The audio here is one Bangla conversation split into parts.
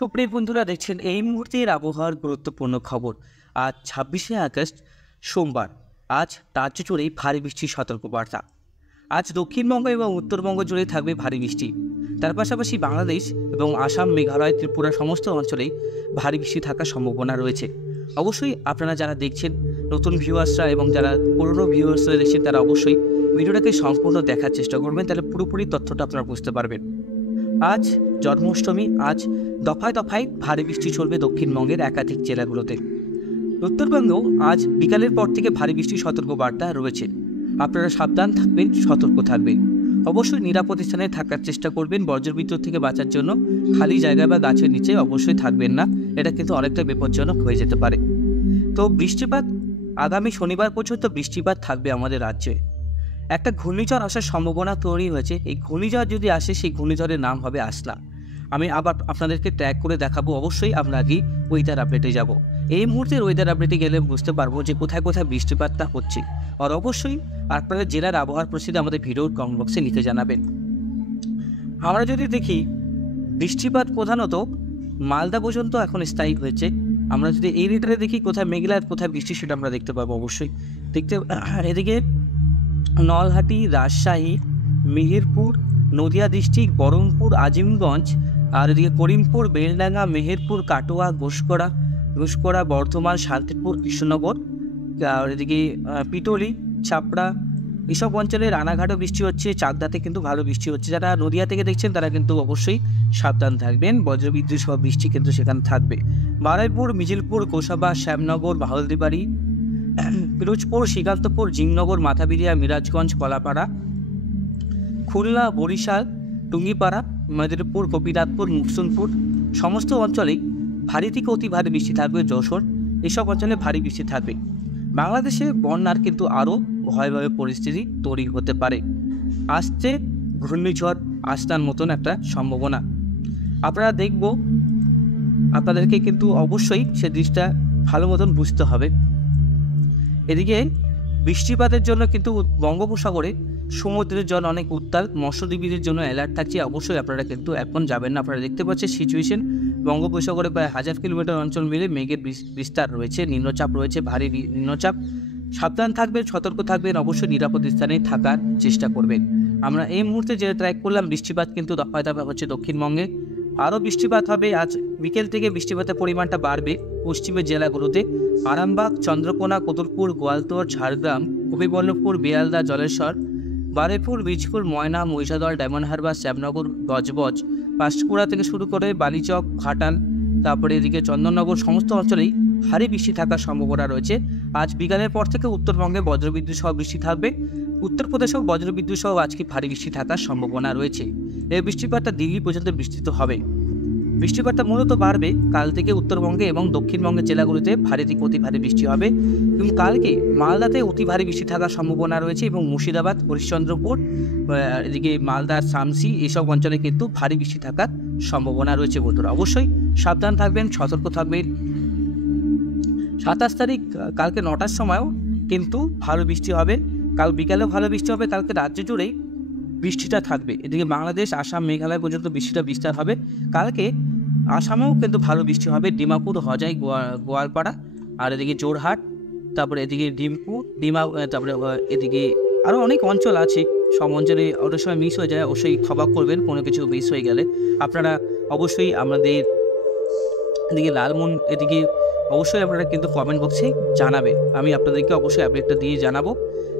সুপ্রিয় বন্ধুরা, দেখছেন এই মুহূর্তের আবহাওয়ার গুরুত্বপূর্ণ খবর। আজ 26শে আগস্ট সোমবার। আজ রাজ্য জুড়েই ভারী বৃষ্টির সতর্কবার্তা। আজ দক্ষিণবঙ্গ এবং উত্তরবঙ্গ জুড়ে থাকবে ভারী বৃষ্টি। তার পাশাপাশি বাংলাদেশ এবং আসাম, মেঘালয়, ত্রিপুরা সমস্ত অঞ্চলেই ভারী বৃষ্টি থাকার সম্ভাবনা রয়েছে। অবশ্যই আপনারা যারা দেখছেন, নতুন ভিউয়ার্সরা এবং যারা পুরনো ভিউয়ার্সরা দেখছেন, তারা অবশ্যই ভিডিওটাকে সম্পূর্ণ দেখার চেষ্টা করবেন, তাহলে পুরোপুরি তথ্যটা আপনারা বুঝতে পারবেন। আজ জন্মাষ্টমী। আজ দফায় দফায় ভারী বৃষ্টি চলবে দক্ষিণবঙ্গের একাধিক জেলাগুলোতে। উত্তরবঙ্গেও আজ বিকালের পর থেকে ভারী বৃষ্টির সতর্কবার্তা রয়েছে। আপনারা সাবধান থাকবেন, সতর্ক থাকবেন। অবশ্যই নিরাপদ স্থানে থাকার চেষ্টা করবেন। বজ্রবিদ্যুৎ থেকে বাঁচার জন্য খালি জায়গা বা গাছের নিচে অবশ্যই থাকবেন না, এটা কিন্তু অনেকটা বিপজ্জনক হয়ে যেতে পারে। তো বৃষ্টিপাত আগামী শনিবার পর্যন্ত বৃষ্টিপাত থাকবে আমাদের রাজ্যে। একটা ঘূর্ণিঝড় আসার সম্ভাবনা তৈরি হয়েছে। এই ঘূর্ণিঝড় যদি আসে, সেই ঘূর্ণিঝড়ের নাম হবে আসলা। আমি আবার আপনাদেরকে ট্র্যাক করে দেখাবো। অবশ্যই আমরা আগে ওয়েদার আপডেটে যাব। এই মুহূর্তের ওয়েদার আপডেটে গেলে বুঝতে পারবো যে কোথায় কোথায় বৃষ্টিপাতটা হচ্ছে। আর অবশ্যই আপনাদের জেলার আবহাওয়ার পরিস্থিতি আমাদের ভিডিওর কমেন্ট বক্সে লিখে জানাবেন। আমরা যদি দেখি, বৃষ্টিপাত প্রধানত মালদা পর্যন্ত এখন স্থায়ী হয়েছে। আমরা যদি এই রেটারে দেখি কোথায় মেঘলা আর কোথায় বৃষ্টি, সেটা আমরা দেখতে পাবো। অবশ্যই দেখতে এদিকে নলহাটি, রাজশাহী, মেহেরপুর, নদিয়া ডিস্ট্রিক্ট, বহরমপুর, আজিমগঞ্জ, আর এদিকে করিমপুর, বেলডাঙ্গা, মেহেরপুর, কাটোয়া, ঘোষকরা, বর্ধমান, শান্তিপুর, কৃষ্ণনগর, আর এদিকে পিটলি, চাপড়া, এসব অঞ্চলে রানাঘাটও বৃষ্টি হচ্ছে। চাকদাতে কিন্তু ভালো বৃষ্টি হচ্ছে। যারা নদিয়া থেকে দেখছেন তারা কিন্তু অবশ্যই সাবধান থাকবেন। বজ্রবিদ্যুৎ সহ বৃষ্টি কিন্তু সেখানে থাকবে। বারুইপুর, মিজিলপুর, গোসাবা, শ্যামনগর, হলদিবাড়ি, পিরোজপুর, শ্রীকান্তপুর, জিংনগর, মাথাবিরিয়া, মিরাজগঞ্জ, কলাপাড়া, খুলনা, বরিশাল, টুঙ্গিপাড়া, মেদিনীপুর, কপিরাতপুর, মুকসুনপুর সমস্ত অঞ্চলেই ভারী থেকে অতি ভারী বৃষ্টি থাকবে। যশোর, এসব অঞ্চলে ভারী বৃষ্টি থাকবে। বাংলাদেশে বন্যার কিন্তু আরও ভয়াবহ পরিস্থিতি তৈরি হতে পারে। আসছে ঘূর্ণিঝড় আসনার মতন একটা সম্ভাবনা। আপনারা দেখব, আপনাদেরকে কিন্তু অবশ্যই সে দৃষ্টিটা ভালো মতন বুঝতে হবে। এদিকে বৃষ্টিপাতের জন্য কিন্তু বঙ্গোপসাগরে সমুদ্রের জল অনেক উত্তাল। মৎস্যজীবীদের জন্য অ্যালার্ট থাকছে। অবশ্যই আপনারা কিন্তু এখন যাবেন না। আপনারা দেখতে পাচ্ছেন সিচুয়েশন, বঙ্গোপসাগরে প্রায় 1000 কিলোমিটার অঞ্চল মিলে মেঘের বিস্তার রয়েছে, নিম্নচাপ রয়েছে, ভারী নিম্নচাপ। সাবধান থাকবেন, সতর্ক থাকবেন, অবশ্যই নিরাপদ স্থানে থাকার চেষ্টা করবেন। আমরা এই মুহূর্তে যে ট্র্যাক করলাম, বৃষ্টিপাত কিন্তু দফায় দফায় হচ্ছে দক্ষিণবঙ্গে। আরও বৃষ্টিপাত হবে। আজ বিকেল থেকে বৃষ্টিপাতের পরিমাণটা বাড়বে পশ্চিমের জেলাগুলোতে। আরামবাগ, চন্দ্রকোনা, কতুলপুর, গোয়ালতোড়, ঝাড়গ্রাম, কবিবল্লভপুর, বেয়ালদা, জলেশ্বর, বারুইপুর, বীজপুর, ময়না, মহিষাদল, ডায়মন্ড হারবার, শ্যামনগর, গজবজ, পাঁশকুড়া থেকে শুরু করে বালিচক, ঘাটাল, তারপরে এদিকে চন্দননগর সমস্ত অঞ্চলেই ভারী বৃষ্টি থাকার সম্ভাবনা রয়েছে। আজ বিকালের পর থেকে উত্তরবঙ্গে বজ্রবিদ্যুৎ সহ বৃষ্টি থাকবে। উত্তরপ্রদেশেও বজ্রবিদ্যুৎ সহ আজকে ভারী বৃষ্টি থাকার সম্ভাবনা রয়েছে। এই বৃষ্টিপাতটা দিল্লি পর্যন্ত বিস্তৃত হবে। বৃষ্টিপাতটা মূলত বাড়বে কাল থেকে উত্তরবঙ্গে এবং দক্ষিণবঙ্গের জেলাগুলিতে ভারী থেকে অতি ভারী বৃষ্টি হবে। এবং কালকে মালদাতে অতি ভারী বৃষ্টি থাকার সম্ভাবনা রয়েছে এবং মুর্শিদাবাদ, হরিশ্চন্দ্রপুর, এদিকে মালদার শামসি, এসব অঞ্চলে কিন্তু ভারী বৃষ্টি থাকার সম্ভাবনা রয়েছে। বন্ধুরা অবশ্যই সাবধান থাকবেন, সতর্ক থাকবেন। 27 তারিখ কালকে 9টার সময়ও কিন্তু ভালো বৃষ্টি হবে। কাল বিকালেও ভালো বৃষ্টি হবে। কালকে রাজ্য জুড়েই বৃষ্টিটা থাকবে। এদিকে বাংলাদেশ, আসাম, মেঘালয় পর্যন্ত বৃষ্টিটা বিস্তার হবে। কালকে আসামেও কিন্তু ভালো বৃষ্টি হবে। ডিমাপুর, হজাই, গোয়ালপাড়া, আর এদিকে জোরহাট, তারপরে এদিকে তারপরে এদিকে আরও অনেক অঞ্চল আছে। সব অঞ্চলে অনেক সময় মিস হয়ে যায়, অবশ্যই ক্ষমা করবেন কোনো কিছু মিস হয়ে গেলে। আপনারা অবশ্যই আমাদের এদিকে লালমন, এদিকে অবশ্যই আপনারা কিন্তু কমেন্ট বক্সে জানাবেন। আমি আপনাদেরকে অবশ্যই আপডেটটা দিয়ে জানাবো।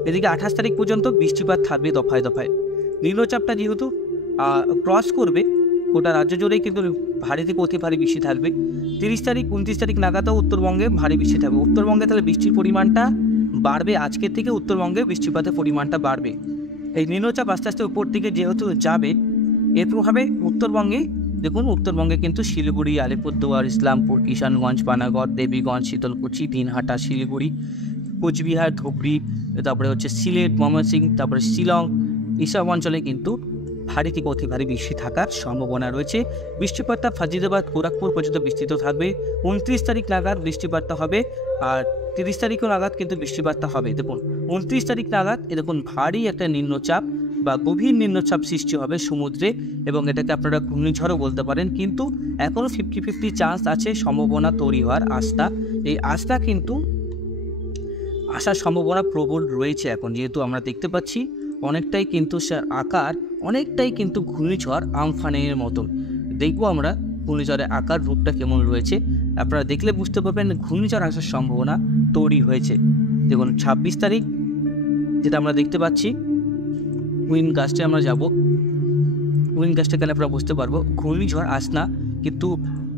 এদিকে 28 তারিখ পর্যন্ত বৃষ্টিপাত থাকবে দফায় দফায়। নিম্নচাপটা যেহেতু ক্রস করবে, গোটা রাজ্য জুড়েই কিন্তু ভারী থেকে অতি ভারী বৃষ্টি থাকবে। 30 তারিখ 29 তারিখ নাগাদও উত্তরবঙ্গে ভারী বৃষ্টি থাকবে। উত্তরবঙ্গে তাহলে বৃষ্টির পরিমাণটা বাড়বে। আজকের থেকে উত্তরবঙ্গে বৃষ্টিপাতের পরিমাণটা বাড়বে। এই নিম্নচাপ আস্তে আস্তে উপর দিকে যেহেতু যাবে, এর প্রভাবে উত্তরবঙ্গে দেখুন, উত্তরবঙ্গে কিন্তু শিলিগুড়ি, আলিপুরদুয়ার, ইসলামপুর, কিষানগঞ্জ, পানাগড়, দেবীগঞ্জ, শীতলকুচি, দিনহাটা, শিলিগুড়ি, কোচবিহার, ধুবড়ি, তারপরে হচ্ছে সিলেট, ময়মনসিংহ, তারপরে শিলং, এইসব অঞ্চলে কিন্তু ভারী থেকে অতি ভারী বৃষ্টি থাকার সম্ভাবনা রয়েছে। বৃষ্টিপাতটা ফাজিদাবাদ, গোরখপুর পর্যন্ত বিস্তৃত থাকবে। 29 তারিখ নাগাদ বৃষ্টিপাতটা হবে। আর 30 তারিখও নাগাদ কিন্তু বৃষ্টিপাতটা হবে। দেখুন 29 তারিখ নাগাদ দেখুন ভারী একটা নিম্নচাপ বা গভীর নিম্নচাপ সৃষ্টি হবে সমুদ্রে, এবং এটাকে আপনারা ঘূর্ণিঝড়ও বলতে পারেন। কিন্তু এখনও 50-50 চান্স আছে, সম্ভাবনা তৈরি হওয়ার আস্থা। এই আস্থা কিন্তু আসার সম্ভাবনা প্রবল রয়েছে এখন, যেহেতু আমরা দেখতে পাচ্ছি অনেকটাই কিন্তু আকার অনেকটাই কিন্তু ঘূর্ণিঝড় আমফানের মতন। দেখবো আমরা ঘূর্ণিঝড়ের আকার রূপটা কেমন রয়েছে, আপনারা দেখলে বুঝতে পারবেন ঘূর্ণিঝড় আসার সম্ভাবনা তৈরি হয়েছে। দেখুন 26 তারিখ যেটা আমরা দেখতে পাচ্ছি, উইন্ড গাস্টে আমরা যাব, উইন্ড গাস্টে গেলে আপনারা বুঝতে পারবো ঘূর্ণিঝড় আসনা কিন্তু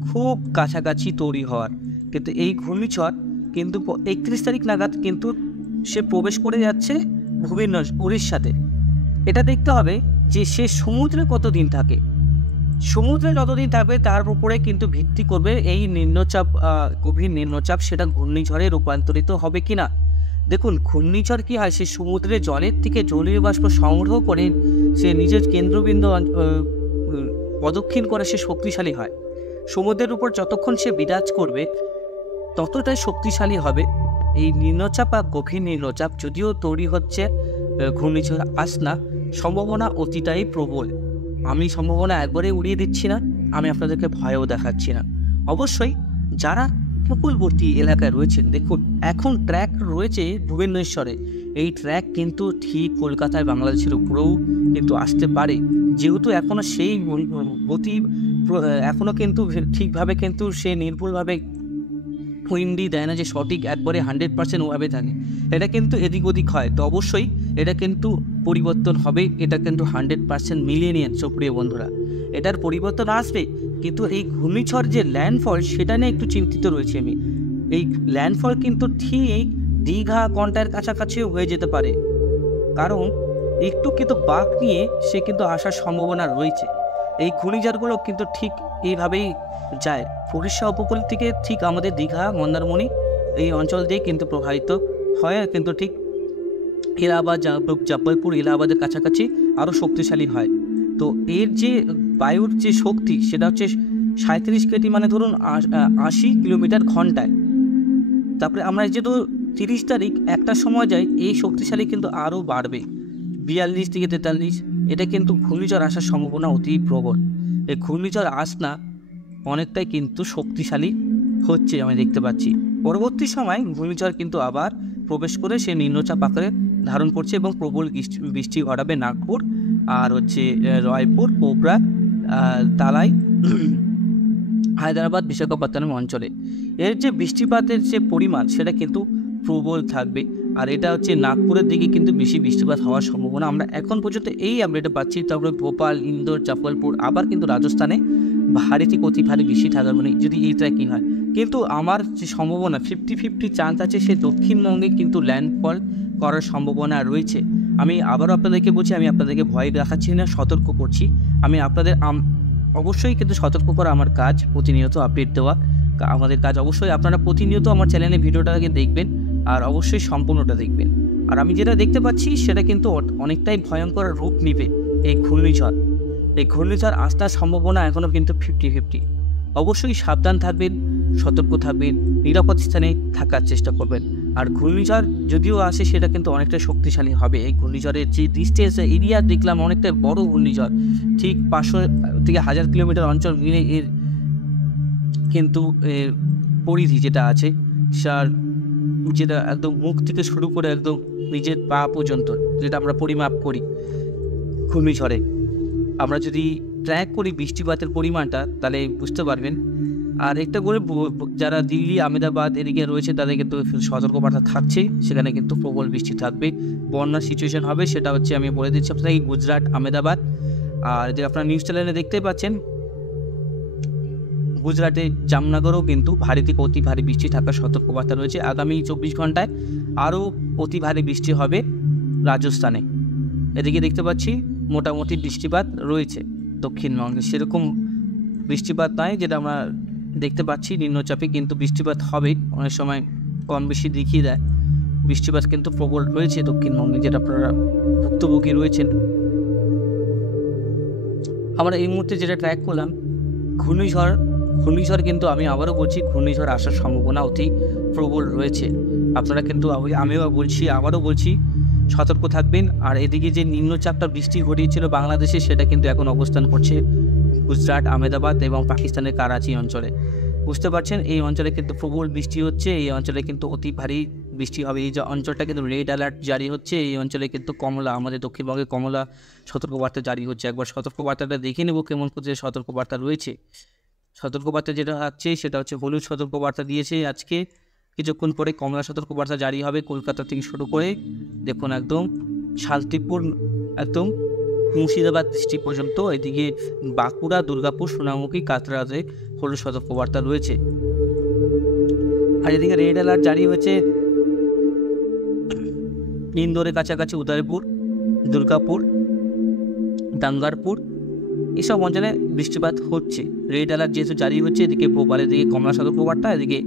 খুব কাছাকাছি তৈরি হওয়ার। কিন্তু এই ঘূর্ণিঝড় কিন্তু 31 তারিখ নাগাদ কিন্তু সে প্রবেশ করে যাচ্ছে উড়িষ্যাতে। এটা দেখতে হবে যে সে সমুদ্রে কতদিন থাকে, সমুদ্রে যতদিন থাকবে তার উপরে কিন্তু ভিত্তি করবে এই নিম্নচাপ, গভীর নিম্নচাপ সেটা ঘূর্ণিঝড়ে রূপান্তরিত হবে কিনা। দেখুন ঘূর্ণিঝড় কী হয়, সে সমুদ্রে জলের থেকে জলীয় বাষ্প সংগ্রহ করে সে নিজের কেন্দ্রবিন্দু প্রদক্ষিণ করে সে শক্তিশালী হয়। সমুদ্রের উপর যতক্ষণ সে বিরাজ করবে ততটাই শক্তিশালী হবে। এই নিম্নচাপ বা গভীর নিম্নচাপ যদিও তৈরি হচ্ছে ঘূর্ণিঝড় আসনা, সম্ভাবনা অতিটাই প্রবল। আমি সম্ভাবনা একবারে উড়িয়ে দিচ্ছি না, আমি আপনাদেরকে ভয়ও দেখাচ্ছি না। অবশ্যই যারা উপকূলবর্তী এলাকায় রয়েছেন, দেখুন এখন ট্র্যাক রয়েছে ভুবনেশ্বরে, এই ট্র্যাক কিন্তু ঠিক কলকাতায় বাংলাদেশের উপরেও কিন্তু আসতে পারে, যেহেতু এখনও সেই গতি এখনও কিন্তু ঠিকভাবে কিন্তু সে নির্ভুলভাবে উইন্ডি দেয় না যে সঠিক একবারে 100% ওভাবে থাকে, এটা কিন্তু এদিক ওদিক হয়। তো অবশ্যই এটা কিন্তু পরিবর্তন হবে, এটা কিন্তু 100% মিলিয়ে নিয়ে সুপ্রিয় বন্ধুরা, এটার পরিবর্তন আসবে। কিন্তু এই ঘূর্ণিঝড় যে ল্যান্ডফল সেটা নিয়ে একটু চিন্তিত রয়েছে আমি। এই ল্যান্ডফল কিন্তু ঠিক দীঘা কন্টার কাছাকাছিও হয়ে যেতে পারে, কারণ একটু কিন্তু বাঁক নিয়ে সে কিন্তু আসার সম্ভাবনা রয়েছে। এই ঘূর্ণিঝড়গুলো কিন্তু ঠিক এইভাবেই যায়, উড়িষ্যা উপকূল থেকে ঠিক আমাদের দীঘা মন্দারমণি এই অঞ্চল দিয়ে কিন্তু প্রবাহিত হয়, কিন্তু ঠিক এলাহাবাদ জব্বলপুর এলাহাবাদের কাছাকাছি আরও শক্তিশালী হয়। তো এর যে বায়ুর যে শক্তি সেটা হচ্ছে 37 কেটি, মানে ধরুন 80 কিলোমিটার ঘন্টায়। তারপরে আমরা যেহেতু 30 তারিখ একটা সময় যায়, এই শক্তিশালী কিন্তু আরও বাড়বে 42 থেকে 43। এটা কিন্তু ঘূর্ণিঝড় আসার সম্ভাবনা অতি প্রবল। এই ঘূর্ণিঝড় আসনা অনেকটাই কিন্তু শক্তিশালী হচ্ছে আমি দেখতে পাচ্ছি। পরবর্তী সময় ঘূর্ণিঝড় কিন্তু আবার প্রবেশ করে সে নিম্নচাপ আকারে ধারণ করছে এবং প্রবল বৃষ্টি ঘটাবে নাগপুর আর হচ্ছে রায়পুর, পোবরা, তালাই, হায়দ্রাবাদ, বিশাখাপত্তনম অঞ্চলে। এর যে বৃষ্টিপাতের যে পরিমাণ সেটা কিন্তু প্রবল থাকবে, আর এটা হচ্ছে নাগপুরের দিকে কিন্তু বেশি বৃষ্টিপাত হওয়ার সম্ভাবনা আমরা এখন পর্যন্ত এই আপডেটে পাচ্ছি। তারপরে ভোপাল, ইন্দোর, জব্বলপুর, আবার কিন্তু রাজস্থানে ভারী থেকে অতি ভারী বৃষ্টি থাকার মানে যদি এই ট্র্যাকিং হয়। কিন্তু আমার যে সম্ভাবনা 50-50 চান্স আছে সে দক্ষিণবঙ্গে কিন্তু ল্যান্ডফল করার সম্ভাবনা রয়েছে। আমি আবারও আপনাদেরকে বলছি, আমি আপনাদেরকে ভয় দেখাচ্ছি না, সতর্ক করছি। আমি আপনাদের অবশ্যই কিন্তু সতর্ক করা আমার কাজ, প্রতিনিয়ত আপডেট দেওয়া আমাদের কাজ। অবশ্যই আপনারা প্রতিনিয়ত আমার চ্যানেলে ভিডিওটাকে দেখবেন আর অবশ্যই সম্পূর্ণটা দেখবেন। আর আমি যেটা দেখতে পাচ্ছি সেটা কিন্তু অনেকটাই ভয়ঙ্কর রূপ নেবে এই ঘূর্ণিঝড়। এই ঘূর্ণিঝড় আসার সম্ভাবনা এখনও কিন্তু 50-50। অবশ্যই সাবধান থাকবেন, সতর্ক থাকবেন, নিরাপদ স্থানে থাকার চেষ্টা করবেন। আর ঘূর্ণিঝড় যদিও আসে সেটা কিন্তু অনেকটা শক্তিশালী হবে। এই ঘূর্ণিঝড়ের যে ডিস্টেন্স এরিয়া দেখলাম অনেকটা বড় ঘূর্ণিঝড়, ঠিক 500 থেকে 1000 কিলোমিটার অঞ্চল মিলে এর কিন্তু এর পরিধি যেটা আছে, যেটা একদম মুখ থেকে শুরু করে একদম নিজের পা পর্যন্ত যেটা আমরা পরিমাপ করি ঘূর্ণিঝড়ে, আমরা যদি ট্র্যাক করি বৃষ্টিপাতের পরিমাণটা তাহলে বুঝতে পারবেন। আর একটা করে যারা দিল্লি, আহমেদাবাদ এদিকে রয়েছে তাদের কিন্তু সতর্কবার্তা থাকছেই, সেখানে কিন্তু প্রবল বৃষ্টি থাকবে, বন্যার সিচুয়েশন হবে। সেটা হচ্ছে আমি বলে দিচ্ছি আপনাকে গুজরাট, আহমেদাবাদ। আর যে আপনারা নিউজ চ্যানেলে দেখতেই পাচ্ছেন গুজরাটে জামনগরেও কিন্তু ভারী থেকে অতি ভারী বৃষ্টি থাকার সতর্কবার্তা রয়েছে। আগামী 24 ঘন্টায় আরও অতি ভারী বৃষ্টি হবে রাজস্থানে। এদিকে দেখতে পাচ্ছি মোটামুটি বৃষ্টিপাত রয়েছে দক্ষিণবঙ্গে, সেরকম বৃষ্টিপাত নয় যেটা আমরা দেখতে পাচ্ছি নিম্নচাপে, কিন্তু বৃষ্টিপাত হবে, অনেক সময় কম বেশি দেখিয়ে দেয়। বৃষ্টিপাত কিন্তু প্রবল রয়েছে দক্ষিণবঙ্গে, যেটা আপনারা ভুক্তভোগী রয়েছেন। আমরা এই মুহূর্তে যেটা ট্র্যাক করলাম ঘূর্ণিঝড় কিন্তু আমি আবারও বলছি ঘূর্ণিঝড় আসার সম্ভাবনা অতি প্রবল রয়েছে। আপনারা কিন্তু আমিও বলছি, আবারও বলছি সতর্ক থাকবেন। আর এদিকে যে নিম্নচাপটা বৃষ্টি ঘটিয়েছিল বাংলাদেশে, সেটা কিন্তু এখন অবস্থান করছে গুজরাট, আহমেদাবাদ এবং পাকিস্তানের করাচি অঞ্চলে। বুঝতে পারছেন, এই অঞ্চলে কিন্তু প্রবল বৃষ্টি হচ্ছে, এই অঞ্চলে কিন্তু অতি ভারী বৃষ্টি হবে। এই যে অঞ্চলটা কিন্তু রেড অ্যালার্ট জারি হচ্ছে, এই অঞ্চলে কিন্তু কমলা, আমাদের দক্ষিণবঙ্গে কমলা সতর্কবার্তা জারি হচ্ছে। একবার সতর্কবার্তাটা দেখে নেব কেমন করে সতর্কবার্তা রয়েছে। সতর্কবার্তা যেটা হচ্ছে সেটা হচ্ছে হলুদ সতর্কবার্তা দিয়েছে আজকে, কিছুক্ষণ পরে কমলা সতর্কবার্তা জারি হবে কলকাতা থেকে শুরু করে দেখুন একদম শান্তিপুর, একদম মুর্শিদাবাদ ডিস্ট্রিক্ট পর্যন্ত। এদিকে বাঁকুড়া, দুর্গাপুর, সোনামুখী, কাতরাতে হলুদ সতর্কবার্তা রয়েছে। আর এদিকে রেড অ্যালার্ট জারি হয়েছে ইন্দোরের কাছাকাছি উদয়পুর, দুর্গাপুর, দাঙ্গারপুর, এসব অঞ্চলে বৃষ্টিপাত হচ্ছে। রেড অ্যালার্ট যেহেতু জারি হচ্ছে, এদিকে ভোপালের দিকে কমলা সতর্কবার্তা, এদিকে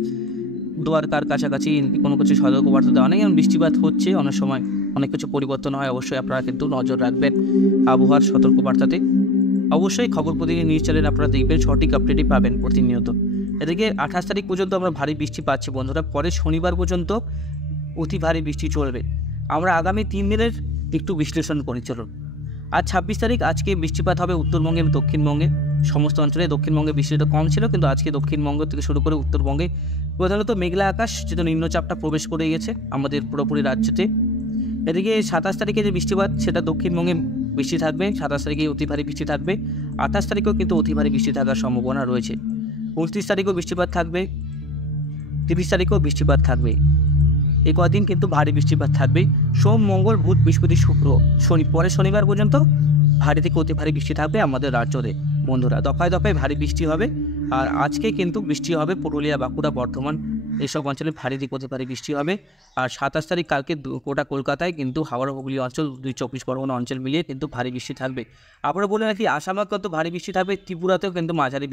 দ্বারকার কাছাকাছি কোনো কিছু সতর্কবার্তা দেওয়া নেই। বৃষ্টিপাত হচ্ছে, অনেক সময় অনেক কিছু পরিবর্তন হয়, অবশ্যই আপনারা কিন্তু নজর রাখবেন আবহাওয়ার সতর্কবার্তাতে। অবশ্যই খবর প্রতিদিন নিউজ চ্যানেল আপনারা দেখবেন, সঠিক আপডেটই পাবেন প্রতিনিয়ত। এদিকে 28 তারিখ পর্যন্ত আমরা ভারী বৃষ্টি পাচ্ছি বন্ধুরা, পরে শনিবার পর্যন্ত অতি ভারী বৃষ্টি চলবে। আমরা আগামী 3 দিনের একটু বিশ্লেষণ করি চলুন। আজ 26 তারিখ, আজকে বৃষ্টিপাত হবে উত্তরবঙ্গে এবং দক্ষিণবঙ্গে সমস্ত অঞ্চলে। দক্ষিণবঙ্গে বৃষ্টিটা কম ছিল, কিন্তু আজকে দক্ষিণবঙ্গ থেকে শুরু করে উত্তরবঙ্গে প্রধানত মেঘলা আকাশ, যেহেতু নিম্নচাপটা প্রবেশ করে গেছে আমাদের পুরোপুরি রাজ্যতে। এদিকে 27 তারিখে যে বৃষ্টিপাত, সেটা দক্ষিণবঙ্গে বৃষ্টি থাকবে, 27 তারিখে অতি ভারী বৃষ্টি থাকবে, 28 তারিখেও কিন্তু অতি ভারী বৃষ্টি থাকার সম্ভাবনা রয়েছে। 29 তারিখেও বৃষ্টিপাত থাকবে, 30 তারিখেও বৃষ্টিপাত থাকবে। এই কদিন কিন্তু ভারী বৃষ্টিপাত থাকবে। সোম, মঙ্গল, বুধ, বৃহস্পতি, শুক্র, শনি, পরে শনিবার পর্যন্ত ভারী থেকে অতি ভারী বৃষ্টি থাকবে আমাদের রাজ্যতে বন্ধুরা। দফায় দফায় ভারী বৃষ্টি হবে। আর আজকে কিন্তু বৃষ্টি হবে পুরুলিয়া, বাঁকুড়া, বর্ধমান এইসব অঞ্চলে ভারী থেকে অতি ভারী বৃষ্টি হবে। আর 27 তারিখ কালকে গোটা কলকাতায় কিন্তু হাওড়া, হুগলি অঞ্চল, 24 পরগনা অঞ্চল মিলিয়ে কিন্তু ভারী বৃষ্টি থাকবে। আপনারা বলে রাখি, আসামে কত ভারী বৃষ্টি থাকবে, ত্রিপুরাতেও কিন্তু মাঝারি